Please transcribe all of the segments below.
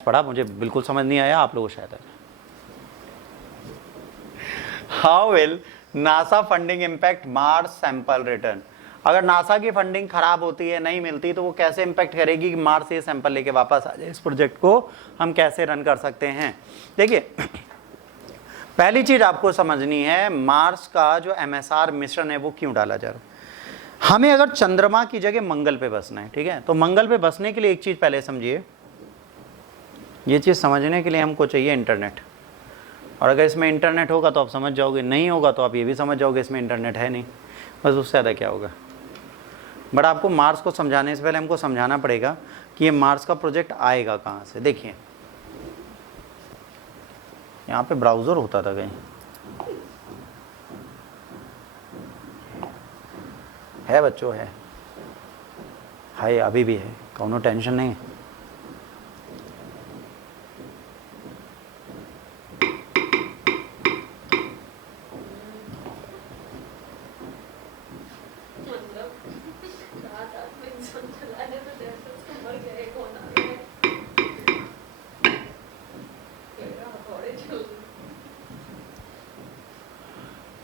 पढ़ा, मुझे बिल्कुल समझ नहीं आया, आप लोगों को शायद। How will NASA funding impact Mars sample return? अगर नासा की फंडिंग खराब होती है, नहीं मिलती, तो वो कैसे इम्पैक्ट करेगी कि मार्स से सैंपल लेके वापस आ जाए? इस प्रोजेक्ट को हम कैसे रन कर सकते हैं? देखिए, पहली चीज आपको समझनी है, मार्स का जो MSR मिशन है वो क्यों डाला जा रहा है। हमें अगर चंद्रमा की जगह मंगल पे बसना है, ठीक है, तो मंगल पे बसने के लिए एक चीज पहले समझिए, ये चीज समझने के लिए हमको चाहिए इंटरनेट। और अगर इसमें इंटरनेट होगा तो आप समझ जाओगे, नहीं होगा तो आप ये भी समझ जाओगे इसमें इंटरनेट है नहीं, बस उससे ज़्यादा क्या होगा। बट आपको मार्स को समझाने से पहले हमको समझाना पड़ेगा कि ये मार्स का प्रोजेक्ट आएगा कहाँ से। देखिए, यहाँ पे ब्राउज़र होता था कहीं, है बच्चों, है अभी भी है, कोनो टेंशन नहीं है।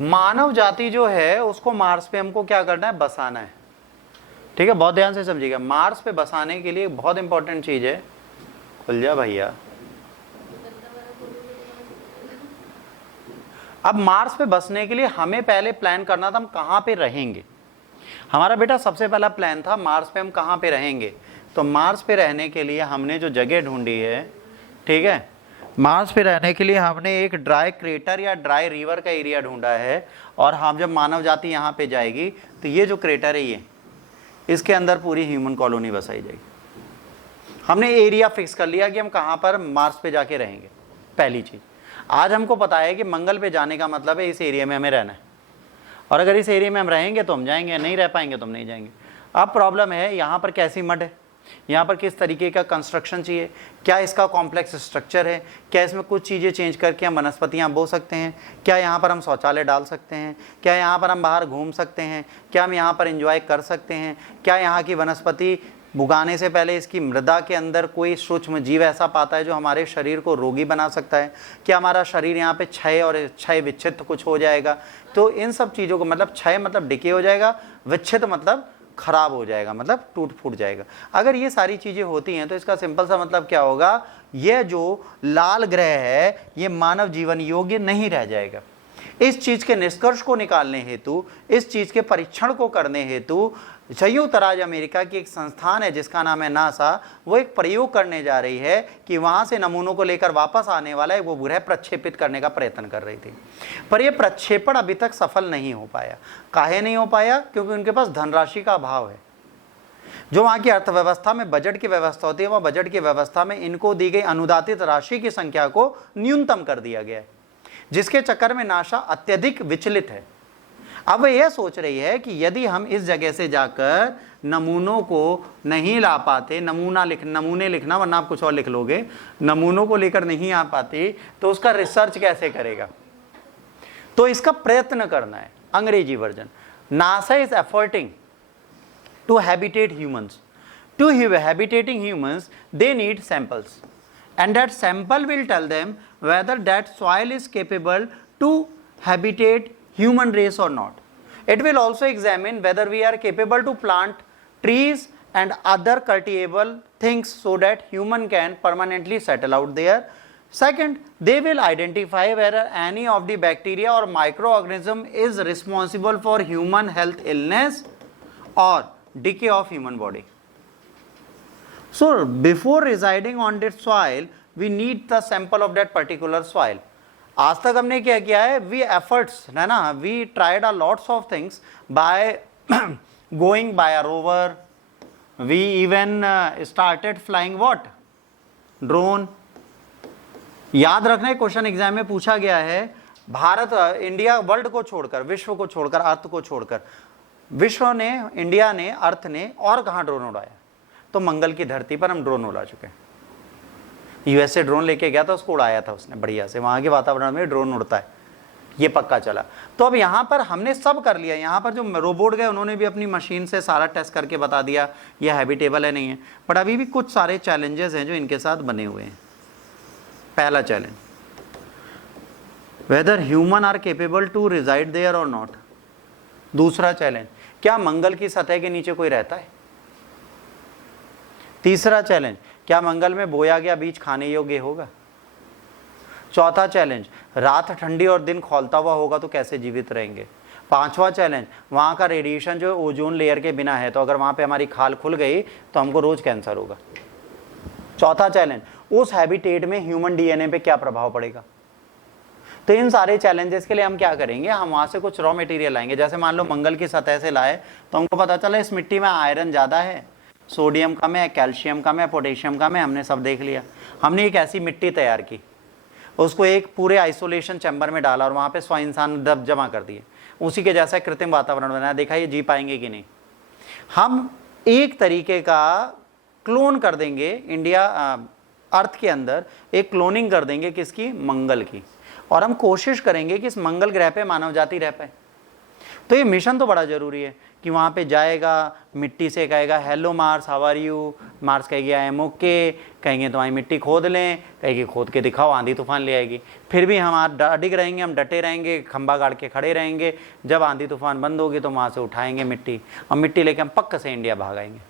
मानव जाति जो है उसको मार्स पे हमको क्या करना है, बसाना है, ठीक है। बहुत ध्यान से समझिएगा, मार्स पे बसाने के लिए बहुत इंपॉर्टेंट चीज है, खुल जा भैया। अब मार्स पे बसने के लिए हमें पहले प्लान करना था हम कहाँ पे रहेंगे। हमारा बेटा सबसे पहला प्लान था मार्स पे हम कहाँ पे रहेंगे। तो मार्स पे रहने के लिए हमने जो जगह ढूंढी है, ठीक है, मार्स पे रहने के लिए हमने एक ड्राई क्रेटर या ड्राई रिवर का एरिया ढूंढा है। और हम जब मानव जाति यहाँ पे जाएगी तो ये जो क्रेटर है ये, इसके अंदर पूरी ह्यूमन कॉलोनी बसाई जाएगी। हमने एरिया फिक्स कर लिया कि हम कहाँ पर मार्स पे जाके रहेंगे। पहली चीज़, आज हमको पता है कि मंगल पे जाने का मतलब है इस एरिया में हमें रहना है, और अगर इस एरिया में हम रहेंगे तो हम जाएंगे, नहीं रह पाएंगे तो हम नहीं जाएंगे। अब प्रॉब्लम है यहाँ पर कैसी मड है, यहाँ पर किस तरीके का कंस्ट्रक्शन चाहिए, क्या इसका कॉम्प्लेक्स स्ट्रक्चर है, क्या इसमें कुछ चीज़ें चेंज करके हम वनस्पतियाँ बो सकते हैं, क्या यहाँ पर हम शौचालय डाल सकते हैं, क्या यहाँ पर हम बाहर घूम सकते हैं, क्या हम यहाँ पर एंजॉय कर सकते हैं, क्या यहाँ की वनस्पति उगाने से पहले इसकी मृदा के अंदर कोई सूक्ष्म जीव ऐसा पाता है जो हमारे शरीर को रोगी बना सकता है, क्या हमारा शरीर यहाँ पे क्षय और क्षय विच्छिन्न कुछ हो जाएगा। तो इन सब चीज़ों को, मतलब क्षय मतलब डिके हो जाएगा, विच्छिन्न मतलब खराब हो जाएगा, मतलब टूट फूट जाएगा। अगर ये सारी चीज़ें होती हैं तो इसका सिंपल सा मतलब क्या होगा, यह जो लाल ग्रह है ये मानव जीवन योग्य नहीं रह जाएगा। इस चीज़ के निष्कर्ष को निकालने हेतु, इस चीज़ के परीक्षण को करने हेतु संयुक्त राज्य अमेरिका की एक संस्थान है जिसका नाम है नासा, वो एक प्रयोग करने जा रही है कि वहाँ से नमूनों को लेकर वापस आने वाला एक वो ग्रह प्रक्षेपित करने का प्रयत्न कर रही थी। पर यह प्रक्षेपण अभी तक सफल नहीं हो पाया। काहे नहीं हो पाया? क्योंकि उनके पास धनराशि का अभाव है। जो वहाँ की अर्थव्यवस्था में बजट की व्यवस्था होती है, वह बजट की व्यवस्था में इनको दी गई अनुदानित राशि की संख्या को न्यूनतम कर दिया गया है, जिसके चक्कर में नासा अत्यधिक विचलित है। अब वह यह सोच रही है कि यदि हम इस जगह से जाकर नमूनों को नहीं ला पाते, नमूने लिखना वरना आप कुछ और लिख लोगे, नमूनों को लेकर नहीं आ पाते तो उसका रिसर्च कैसे करेगा। तो इसका प्रयत्न करना है। अंग्रेजी version, NASA is efforting to habitat humans. To habitating humans, they need samples, and that sample will tell them whether that soil is capable to habitate human race or not. It will also examine whether we are capable to plant trees and other cultivable things so that human can permanently settle out there. Second, they will identify whether any of the bacteria or microorganism is responsible for human health, illness or decay of human body. So before residing on that soil, we need the sample of that particular soil. आज तक हमने क्या किया है, we efforts है ना, we tried a lots of things by going by a rover, we even started flying what, drone. याद रखना है, क्वेश्चन एग्जाम में पूछा गया है, भारत, इंडिया वर्ल्ड को छोड़कर, विश्व को छोड़कर, अर्थ को छोड़कर, विश्व ने, इंडिया ने, अर्थ ने और कहाँ ड्रोन उड़ाया? तो मंगल की धरती पर हम ड्रोन उड़ा चुके हैं। यूएसए ड्रोन लेके गया था, उसको उड़ाया था उसने बढ़िया से, वहाँ के वातावरण में ड्रोन उड़ता है, ये पक्का चला। तो अब यहाँ पर हमने सब कर लिया। यहाँ पर जो रोबोट गए उन्होंने भी अपनी मशीन से सारा टेस्ट करके बता दिया ये हैबिटेबल है नहीं है, बट अभी भी कुछ सारे चैलेंजेस हैं जो इनके साथ बने हुए हैं। पहला challenge, whether human are capable to reside there or not. दूसरा चैलेंज, क्या मंगल की सतह के नीचे कोई रहता है। तीसरा चैलेंज, क्या मंगल में बोया गया बीज खाने योग्य होगा। चौथा चैलेंज, रात ठंडी और दिन खौलता हुआ होगा तो कैसे जीवित रहेंगे। पांचवा चैलेंज, वहां का रेडिएशन जो ओजोन लेयर के बिना है, तो अगर वहां पे हमारी खाल खुल गई तो हमको रोज कैंसर होगा। चौथा चैलेंज, उस हैबिटेट में ह्यूमन डीएनए पे क्या प्रभाव पड़ेगा। तो इन सारे चैलेंजेस के लिए हम क्या करेंगे, हम वहां से कुछ रॉ मटेरियल लाएंगे। जैसे मान लो मंगल की सतह से लाए तो हमको पता चला इस मिट्टी में आयरन ज़्यादा है, सोडियम कम है, कैल्शियम कम है, पोटेशियम कम है, हमने सब देख लिया। हमने एक ऐसी मिट्टी तैयार की, उसको एक पूरे आइसोलेशन चैम्बर में डाला और वहाँ पे 100 इंसान जमा कर दिए, उसी के जैसा कृत्रिम वातावरण बनाया, देखा ये जी पाएंगे कि नहीं। हम एक तरीके का क्लोन कर देंगे इंडिया अर्थ के अंदर, एक क्लोनिंग कर देंगे किसकी, मंगल की, और हम कोशिश करेंगे कि इस मंगल ग्रह पे मानव जाति रह पाए। तो ये मिशन तो बड़ा जरूरी है कि वहाँ पे जाएगा, मिट्टी से कहेगा hello Mars how are you, Mars कहेगी आई एम ओके, कहेंगे तुम्हारी मिट्टी खोद लें, कहेगी खोद के दिखाओ, आंधी तूफान ले आएगी। फिर भी हम अडिग रहेंगे, हम डटे रहेंगे, खंबा गाड़ के खड़े रहेंगे, जब आंधी तूफान बंद होगी तो वहाँ से उठाएंगे मिट्टी, और मिट्टी लेके हम पक्का से इंडिया भागाएंगे।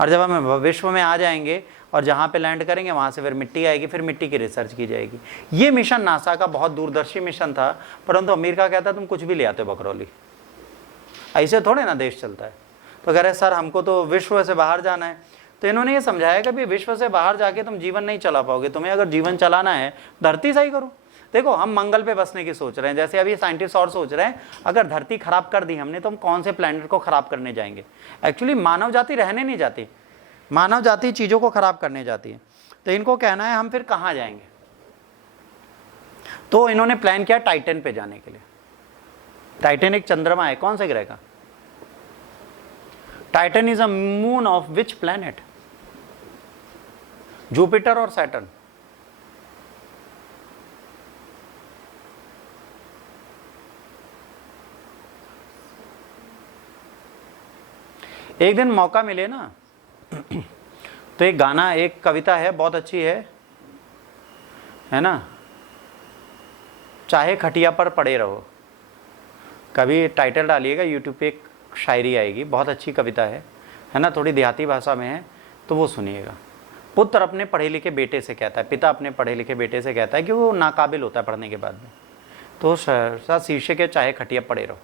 और जब हम विश्व में आ जाएंगे और जहाँ पे लैंड करेंगे वहाँ से फिर मिट्टी आएगी, फिर मिट्टी की रिसर्च की जाएगी। ये मिशन नासा का बहुत दूरदर्शी मिशन था, परंतु अमेरिका कहता तुम कुछ भी ले आते हो बकरौली, ऐसे थोड़े ना देश चलता है। तो कह रहे सर हमको तो विश्व से बाहर जाना है। तो इन्होंने ये समझाया कि भाई विश्व से बाहर जाके तुम जीवन नहीं चला पाओगे, तुम्हें अगर जीवन चलाना है धरती सही करो। देखो हम मंगल पे बसने की सोच रहे हैं, जैसे अभी साइंटिस्ट और सोच रहे हैं अगर धरती खराब कर दी हमने तो हम कौन से प्लैनेट को खराब करने जाएंगे। एक्चुअली मानव जाति रहने नहीं जाती, मानव जाति चीज़ों को खराब करने जाती है। तो इनको कहना है हम फिर कहाँ जाएंगे, तो इन्होंने प्लान किया टाइटन पे जाने के लिए। टाइटन एक चंद्रमा है, कौन से ग्रह का। Titan is a moon of which planet, Jupiter और सैटर्न। एक दिन मौका मिले ना तो एक गाना, एक कविता है बहुत अच्छी है ना, चाहे खटिया पर पड़े रहो, कभी टाइटल डालिएगा यूट्यूब पे, एक शायरी आएगी, बहुत अच्छी कविता है ना, थोड़ी देहाती भाषा में है, तो वो सुनिएगा। पुत्र अपने पढ़े लिखे बेटे से कहता है, पिता अपने पढ़े लिखे बेटे से कहता है कि वो नाकाबिल होता है पढ़ने के बाद में, तो शीर्षक है चाहे खटिया पड़े रहो।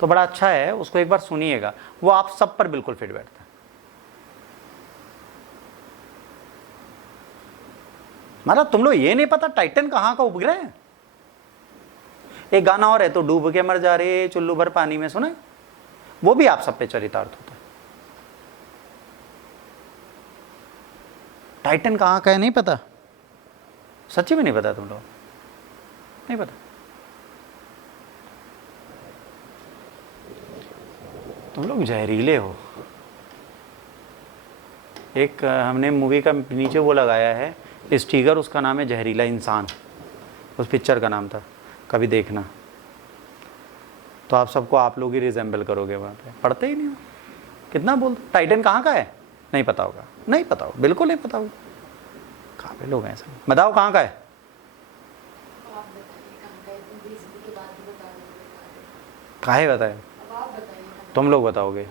तो बड़ा अच्छा है, उसको एक बार सुनिएगा, वो आप सब पर बिल्कुल फिट बैठता है। मतलब तुम लोग ये नहीं पता टाइटन कहाँ का उपग्रह है। एक गाना और है, तो डूब के मर जा रे चुल्लू भर पानी में, सुना है? वो भी आप सब पे चरितार्थ होता है। टाइटन कहाँ का है नहीं पता, सच्ची में नहीं पता, तुम लोग नहीं पता। तुम लोग जहरीले हो। एक हमने मूवी का नीचे वो लगाया है स्टिकर, उसका नाम है जहरीला इंसान, उस पिक्चर का नाम था, कभी देखना। तो आप सबको आप लोग ही रिजेंबल करोगे वहाँ पे, पढ़ते ही नहीं हो, कितना बोल। टाइटन कहाँ का है नहीं पता होगा, नहीं पता होगा, बिल्कुल नहीं पता होगा। कहाँ पे लोग हैं ऐसे, बताओ कहाँ का है। काहे बताए, तुम लोग बताओगे,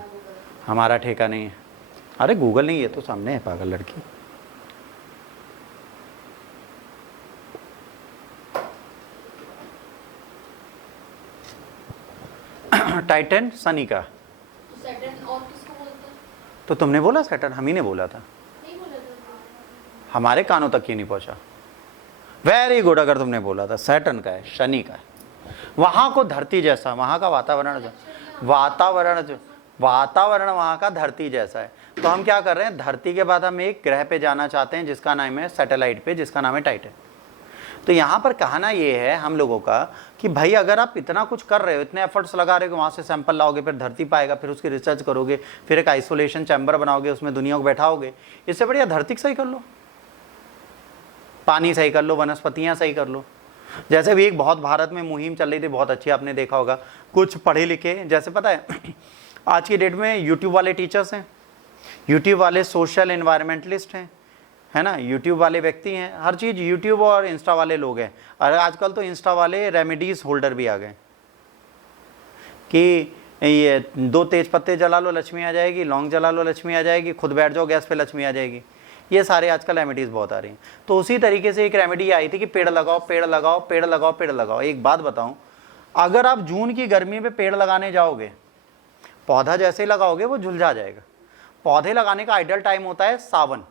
हमारा ठेका नहीं है। अरे गूगल नहीं, ये तो सामने है पागल लड़की। टाइटन सनी का। सैटर्न और किसको बोलते हैं? तो तुमने बोला सैटर्न, हम ही ने बोला था। नहीं बोला था। हमारे कानों तक ही नहीं पहुंचा। वेरी गुड, अगर तुमने बोला था सैटर्न का है, शनि का है। वहां को धरती जैसा, वहां का वातावरण वातावरण वहां का धरती जैसा है। तो हम क्या कर रहे हैं, धरती के बाद हम एक ग्रह पे जाना चाहते हैं जिसका नाम है सैटेलाइट पे, जिसका नाम है टाइटन। तो यहाँ पर कहना ये है हम लोगों का कि भाई अगर आप इतना कुछ कर रहे हो, इतने एफर्ट्स लगा रहे हो, वहाँ से सैंपल लाओगे, फिर धरती पाएगा, फिर उसकी रिसर्च करोगे, फिर एक आइसोलेशन चैम्बर बनाओगे, उसमें दुनिया को बैठाओगे, इससे बढ़िया धरती सही कर लो, पानी सही कर लो, वनस्पतियाँ सही कर लो। जैसे भी एक बहुत भारत में मुहिम चल रही थी, बहुत अच्छी, आपने देखा होगा, कुछ पढ़े लिखे, जैसे पता है आज की डेट में यूट्यूब वाले टीचर्स हैं, यूट्यूब वाले सोशल एनवायरमेंटलिस्ट हैं, है ना, यूट्यूब वाले व्यक्ति हैं, हर चीज़ यूट्यूब और इंस्टा वाले लोग हैं। और आजकल तो इंस्टा वाले रेमेडीज होल्डर भी आ गए कि ये 2 तेज पत्ते जला लो लक्ष्मी आ जाएगी, लौंग जला लो लक्ष्मी आ जाएगी, खुद बैठ जाओ गैस पे लक्ष्मी आ जाएगी। ये सारे आजकल रेमेडीज़ बहुत आ रही हैं। तो उसी तरीके से एक रेमेडी आई थी कि पेड़ लगाओ पेड़ लगाओ पेड़ लगाओ पेड़ लगाओ। एक बात बताऊं, अगर आप जून की गर्मी में पेड़ लगाने जाओगे, पौधा जैसे ही लगाओगे वो झुलझा जाएगा। पौधे लगाने का आइडियल टाइम होता है सावन,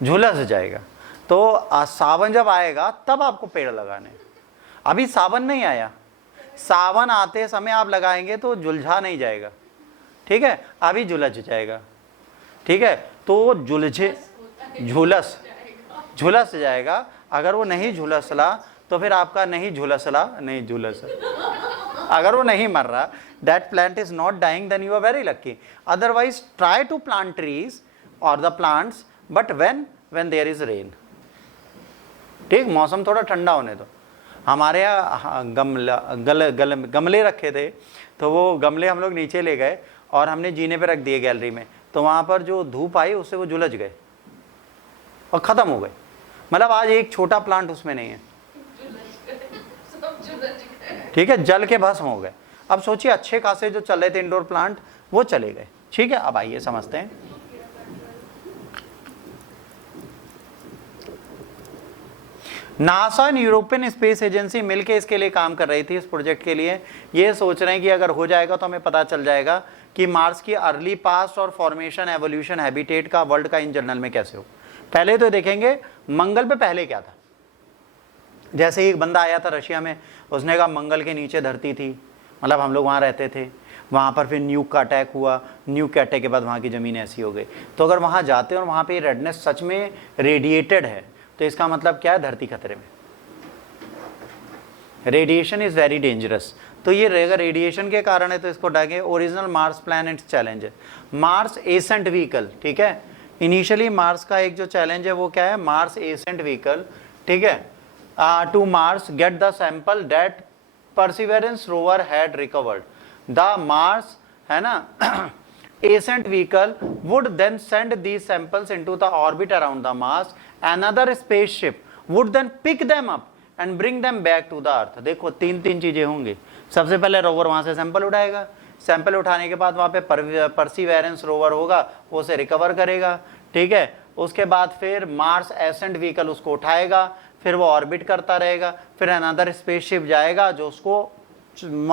झुलस जाएगा। तो सावन जब आएगा तब आपको पेड़ लगाने। अभी सावन नहीं आया, सावन आते समय आप लगाएंगे तो झुलझा नहीं जाएगा, ठीक है, अभी झुलस जाएगा, ठीक है। तो झुलस जाएगा। अगर वो नहीं झुलसला तो फिर आपका नहीं झुलसला, नहीं झुलस, अगर वो नहीं मर रहा, that plant is not dying, then you are very lucky. Otherwise try to plant trees और the plants, but when there is rain, ठीक, मौसम थोड़ा ठंडा होने दो। हमारे यहाँ गमले रखे थे, तो वो गमले हम लोग नीचे ले गए और हमने जीने पे रख दिए गैलरी में। तो वहाँ पर जो धूप आई उससे वो झुलस गए और ख़त्म हो गए। मतलब आज एक छोटा प्लांट उसमें नहीं है, ठीक है, जल के भस्म हो गए। अब सोचिए अच्छे खासे जो चल रहे थे इंडोर प्लांट वो चले गए, ठीक है। अब आइए समझते हैं। NASA and European space agency मिलके इसके लिए काम कर रही थी, इस प्रोजेक्ट के लिए। ये सोच रहे हैं कि अगर हो जाएगा तो हमें पता चल जाएगा कि मार्स की अर्ली पास्ट और फॉर्मेशन, एवोल्यूशन, हैबिटेट का वर्ल्ड का इन जनरल में कैसे हो। पहले तो देखेंगे मंगल पे पहले क्या था। जैसे एक बंदा आया था रशिया में, उसने कहा मंगल के नीचे धरती थी, मतलब हम लोग वहाँ रहते थे, वहाँ पर फिर न्यूक का अटैक हुआ, न्यूक के अटैक के बाद वहाँ की ज़मीन ऐसी हो गई। तो अगर वहाँ जाते हैं और वहाँ पे रेडनेस सच में रेडिएटेड है, तो इसका मतलब क्या है, धरती खतरे में, रेडिएशन इज़ वेरी डेंजरस। तो ये अगर रेडिएशन के कारण है तो इसको डाके original Mars plan and challenge है, मार्स एसेंट व्हीकल, ठीक है। इनिशियली मार्स का एक जो चैलेंज है वो क्या है, मार्स एसेंट व्हीकल, ठीक है, to Mars get the sample that Perseverance rover had recovered the Mars, है ना, ascent vehicle would then send these samples into the orbit around the Mars. Another spaceship would then pick them up and bring them back to the Earth. देखो तीन चीजें होंगी। सबसे पहले rover वहां से सैंपल उठाएगा, सैंपल उठाने के बाद वहां पे परसिवेरेंस रोवर होगा, वो उसे रिकवर करेगा, ठीक है। उसके बाद फिर मार्स एसेंट व्हीकल उसको उठाएगा, फिर वो ऑर्बिट करता रहेगा, फिर अनदर स्पेसशिप जाएगा जो उसको